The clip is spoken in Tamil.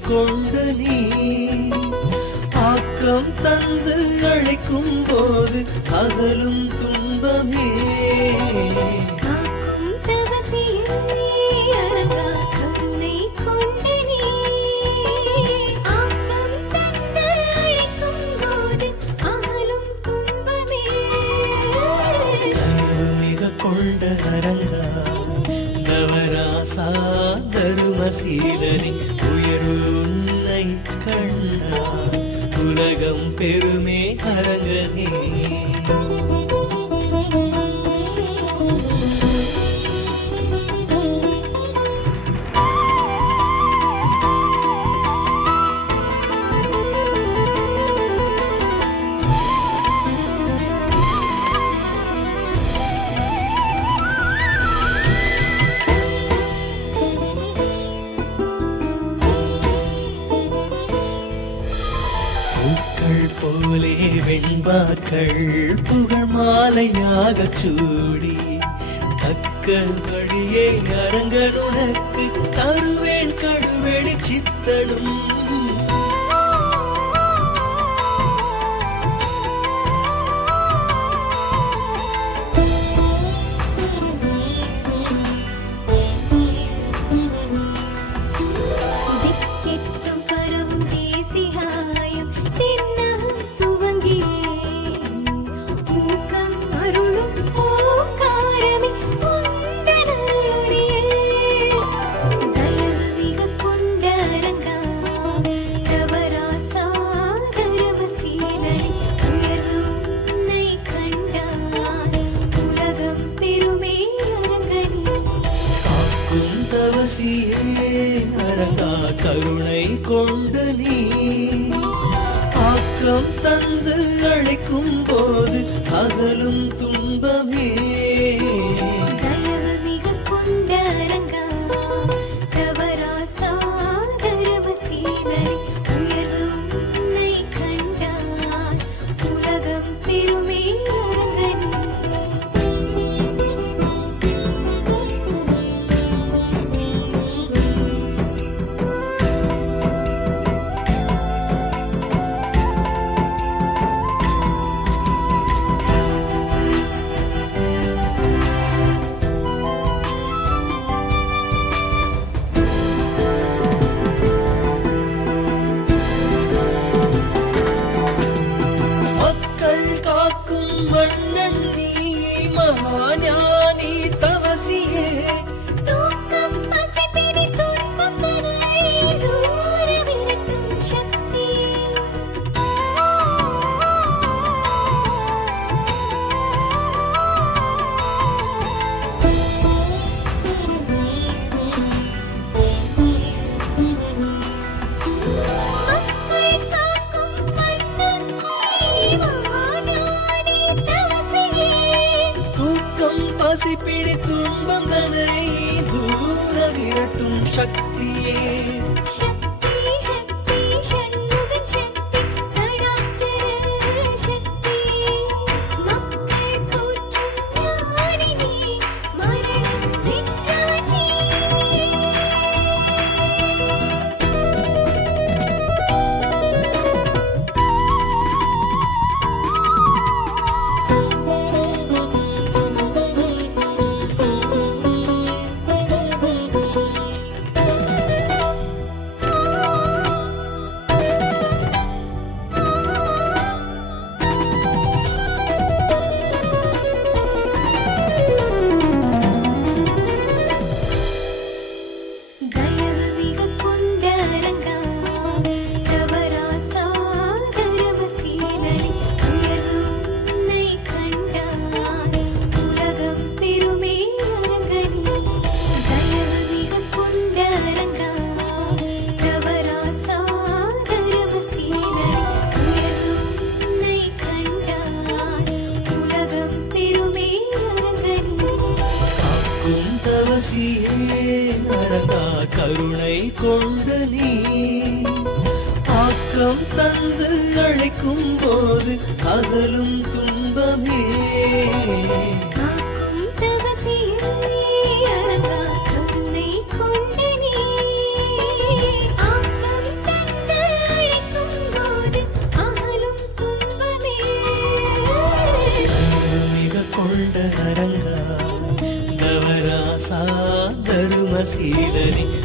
கொண்ட நீ. ஆக்கம் தந்து அழைக்கும் போது அகலும் துன்பமே. அரங்கா தவராசா தருமசீலனே பெருமை கண்டார் உலகம் பெருமே அரங்கனே போலே வெண்பாக்கள் புகழ் மாலையாக சூடி தக்க வழியை அரங்கனுனக்கு தருவேன் கடுவெளி சித்தனும். கொண்ட நீ ஆக்கம் தந்து அழைக்கும் போது அகலும் துணி காக்கும் மண் தந்தனை தூர விரட்டும் சக்தியே. அரசியே அரதா கருணை கொண்ட நீ. ஆக்கம் தந்து அழைக்கும் போது அகலும் துன்பமே. தருமசீலனே